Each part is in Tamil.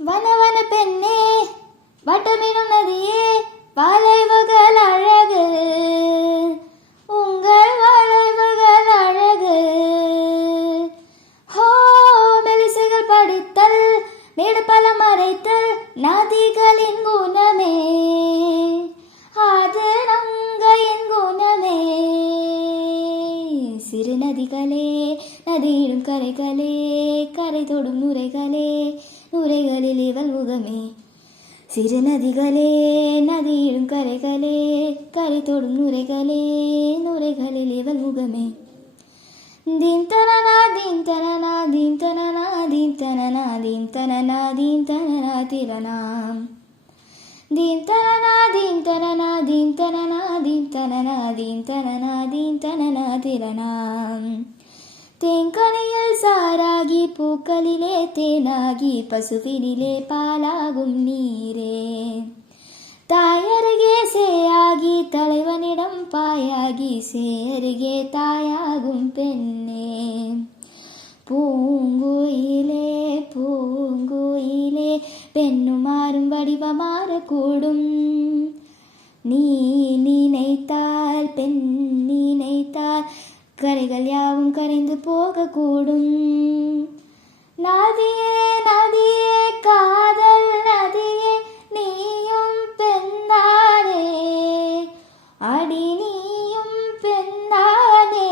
வனவன பெண்ணே வட்டமிடும் நதியே வளைவுகள் அழகு உங்கள் வளைவுகள் அழகு ஹோ மெலிசைகள் படித்தல் மேடு பலம் மறைத்தல் நதிகளின் குணமே அது நங்கையின் குணமே சிறு நதிகளே நதியிடும் கரைகளே கரை தொடும் நுரைகளே நுரைகளில் இவள் முகமே சிறு நதிகளே நதியிடும் கரைகளே கரை தொடும் நுரைகளே நுரைகளில் இவள் முகமே தீம் தனனா தீம் தனனா தீம் தனனா தீம் தனனா தீம் தனனா தீம் தனனா திரணாம் தீம் தனனா தீம் தனனா தீம் தனனா தீம் தனனா தீம் தனனா தீம் தனனா திரணாம் தேங்கனியில் சாராகி பூக்களிலே தேனாகி பசுவினிலே பாலாகும் நீரே தாயருகே சேயாகி தலைவனிடம் பாயாகி சேருகே தாயாகும் பெண்ணே பூங்குயிலே பூங்குயிலே பெண்ணுமாறும் வடிவமாறக்கூடும் நீ நினைத்தால் பெண் நினைத்தால் கரைகள் யாவும் கரைந்து போகக்கூடும் நதியே நதியே காதல் நதியே நீயும் பெண்ணானே அடி நீயும் பெண்ணானே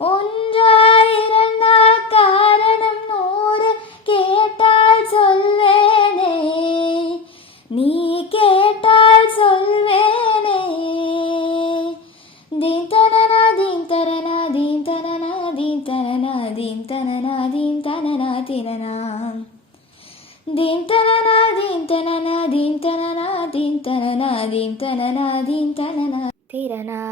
ஒன்றாய் இரண்டால் காரணம் 100 கேட்டால் சொல்வேனே நீ கேட்டால் சொல்வேனே தீம் தனனா தீம் தரனா தீம் தனனா தீம் தனனா தீம் தனனா தீம் தனனா திரணா தீம் தனனா தீம் தனனா தீம் தனனா தீம் தனனா தீம் தனனா தீம் தனனா திரணா